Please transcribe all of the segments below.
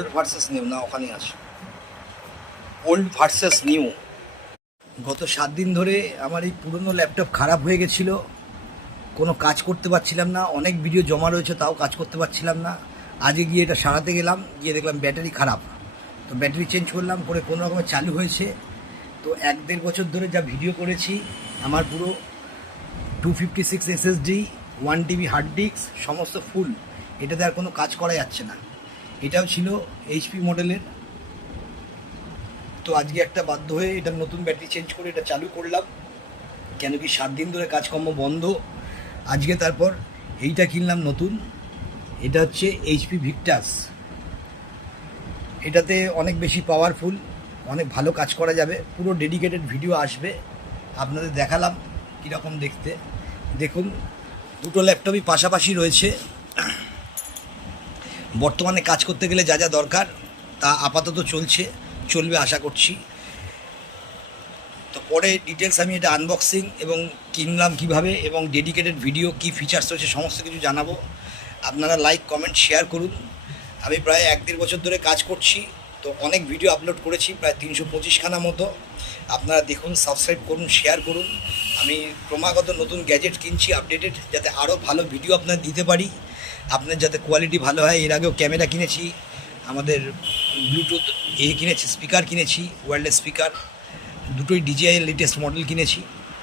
Old versus new না ওখানেই আছে, ওল্ড ভার্সেস নিউ। গত 7 দিন ধরে আমার এই পুরনো ল্যাপটপ খারাপ হয়ে গেছিলো, কোনো কাজ করতে পারছিলাম না, অনেক ভিডিও জমা রয়েছে তাও কাজ করতে পারছিলাম না। আজকে গিয়ে এটা সারাতে গেলাম, গিয়ে দেখলাম ব্যাটারি খারাপ, তো ব্যাটারি চেঞ্জ করলাম, করে কোনো রকমে চালু হয়েছে। তো 1-1.5 বছর ধরে যা ভিডিও করেছি আমার পুরো 256 SSD, 1 TB হার্ড ডিস্ক সমস্ত ফুল, এটাতে আর কোনো কাজ করা যাচ্ছে না। এটাও ছিল HP মডেলের। তো আজকে একটা বাধ্য হয়ে এটা নতুন ব্যাটারি চেঞ্জ করে এটা চালু করলাম, কেন কি 7 দিন ধরে কাজকর্ম বন্ধ। আজকে তারপর এইটা কিনলাম নতুন, এটা হচ্ছে HP ভিক্টাস। এটাতে অনেক বেশি পাওয়ারফুল, অনেক ভালো কাজ করা যাবে, পুরো ডেডিকেটেড ভিডিও আসবে, আপনাদের দেখালাম কীরকম দেখতে। দেখুন দুটো ল্যাপটপই পাশাপাশি রয়েছে, বর্তমানে কাজ করতে গেলে যা যা দরকার তা আপাতত চলবে আশা করছি। তো পরে ডিটেলস আমি এটা আনবক্সিং এবং কিনলাম কিভাবে এবং ডেডিকেটেড ভিডিও কি ফিচার্স রয়েছে সমস্ত কিছু জানাবো। আপনারা লাইক কমেন্ট শেয়ার করুন। আমি প্রায় 1-1.5 বছর ধরে কাজ করছি, তো অনেক ভিডিও আপলোড করেছি, প্রায় 325খানা মতো। আপনারা দেখুন, সাবস্ক্রাইব করুন, শেয়ার করুন। আমি ক্রমাগত নতুন গ্যাজেট কিনছি আপডেটেড, যাতে আরও ভালো ভিডিও আপনার দিতে পারি, আপনার যাতে কোয়ালিটি ভালো হয়। এর আগেও ক্যামেরা কিনেছি, আমাদের ব্লুটুথ কিনেছি, স্পিকার কিনেছি, ওয়্যারলেস স্পিকার, দুটোই DJI লেটেস্ট মডেল কিনেছি,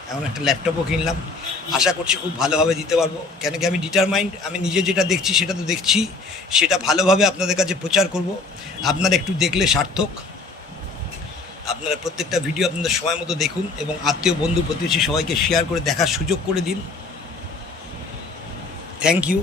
এখন একটা ল্যাপটপও কিনলাম। আশা করছি খুব ভালোভাবে দিতে পারবো, কেন কি আমি ডিটারমাইন্ড, আমি নিজে যেটা দেখছি সেটা তো দেখছি, সেটা ভালোভাবে আপনাদের কাছে প্রচার করব। আপনারা একটু দেখলে সার্থক। আপনারা প্রত্যেকটা ভিডিও আপনাদের সময় মতো দেখুন এবং আত্মীয় বন্ধু প্রতিবেশী সবাইকে শেয়ার করে দেখার সুযোগ করে দিন। Thank you.